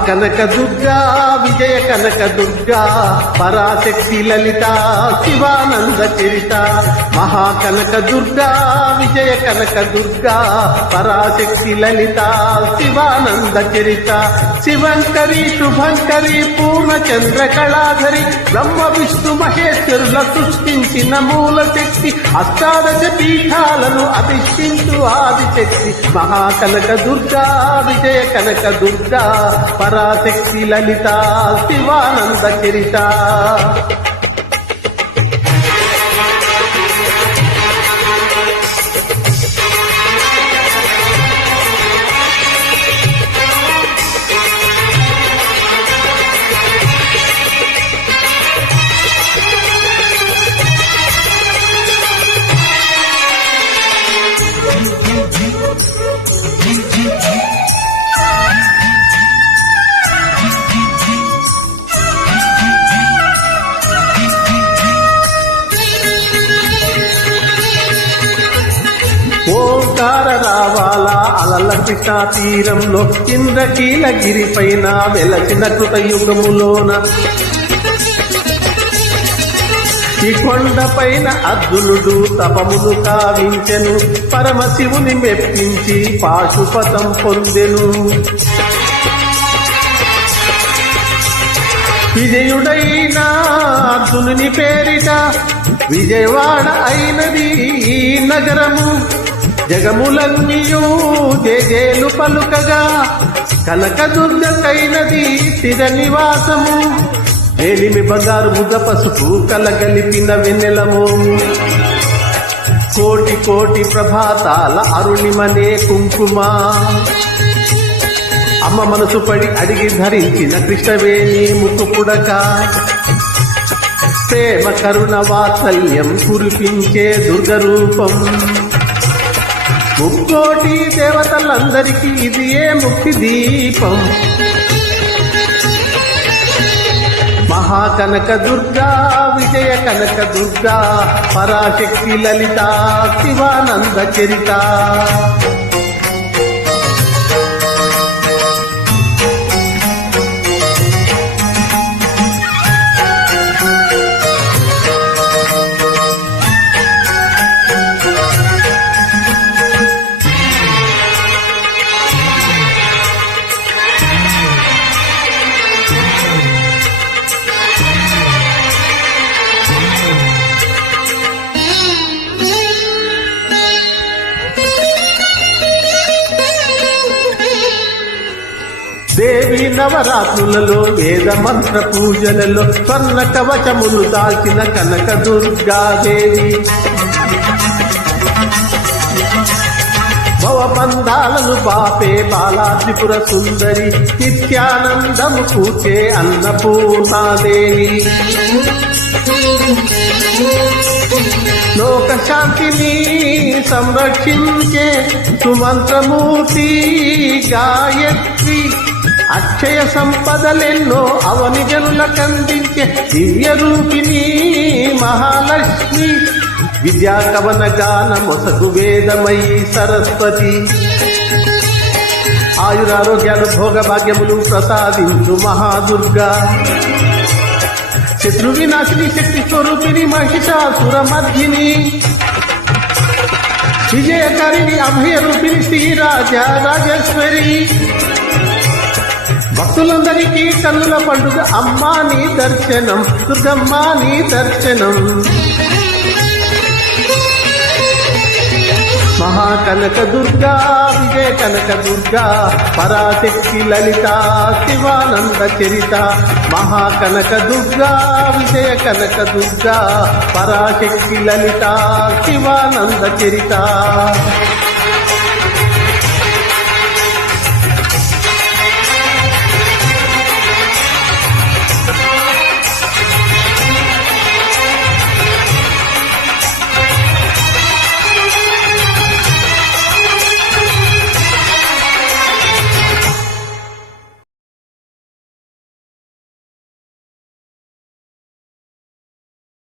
మహాకనక దుర్గా విజయ కనక దుర్గా పరాశక్తి లలిత శివానంద చరిత మహాకనక దుర్గా విజయ కనక దుర్గా పరాశక్తి లలిత శివానంద చరిత శివంకరి శుభంకరి పూర్ణచంద్ర కళాధరి బ్రహ్మ విష్ణు మహేశ్వరుల సృష్టించిన మూల శక్తి అష్టాదశ పీఠాలను అధిష్ఠించు ఆదిశక్తి మహాకనక దుర్గా విజయ కనక దుర్గా పరాశక్తి లలిత శివానంద చరిత ఓంకార రావాల అలల కృష్ణా తీరంలో ఇంద్రకీలగిరి పైన వెలసిన కృతయుగములోన ఈ కొండ పైన అర్జునుడు తపమును కావించెను పరమశివుని మెప్పించి పాశుపతం పొందెను విజయుడైన అర్జునుని పేరిట విజయవాడ అయినది ఈ నగరము జగములన్నీయూ జేజేలు పలుకగా కనకదుర్గకైనది స్థిర నివాసము ఏలిమి బంగారు ముద్ద పసుపు కలగలిపిన వెన్నెలము కోటి కోటి ప్రభాతాల అరుణిమనే కుంకుమ అమ్మ మనసు పడి అడిగి ధరించిన కృష్ణవేణి ముక్కు పుడక ప్రేమ కరుణ వాత్సల్యం కురిపించే దుర్గరూపం ముక్కోటి దేవతలందరికీ ఇది ఏ ముక్తి దీపం మహాకనక దుర్గా విజయ కనక దుర్గా పరాశక్తి లలిత శివానంద చరిత దేవి నవరాత్రులలో వేద మంత్ర పూజలలో స్వర్ణ కవచములు దాల్చిన కనక దుర్గాదేవి భవబంధాలను పాపే బాలాత్రిపుర సుందరి నిత్యానందము కూర్చే అన్నపూర్ణాదేవి లోక శాంతిని సంరక్షించే సుమంత్రమూర్తి గాయత్రి అక్షయ సంపదలెన్నో అవని జనులకందించే దివ్య రూపిణి మహాలక్ష్మి విద్యా కవన గాన మొసగు వేదమయీ సరస్వతి ఆయురారోగ్యాలు భోగభాగ్యములు ప్రసాదించు మహాదుర్గా శత్రు వినాశిని శక్తి స్వరూపిణి మహిషాసుర మర్దిని విజయకారిణి అభయ రూపిణి శ్రీరాజ రాజేశ్వరి భక్తులందరికీ కన్నుల పండుగ అమ్మా నీ దర్శనం దుర్గమ్మా నీ దర్శనం మహాకనక దుర్గా విజయ కనక దుర్గా పరాశక్తి లలిత శివానంద చరిత మహాకనక దుర్గా విజయ కనక దుర్గా పరాశక్తి లలిత శివానంద చరిత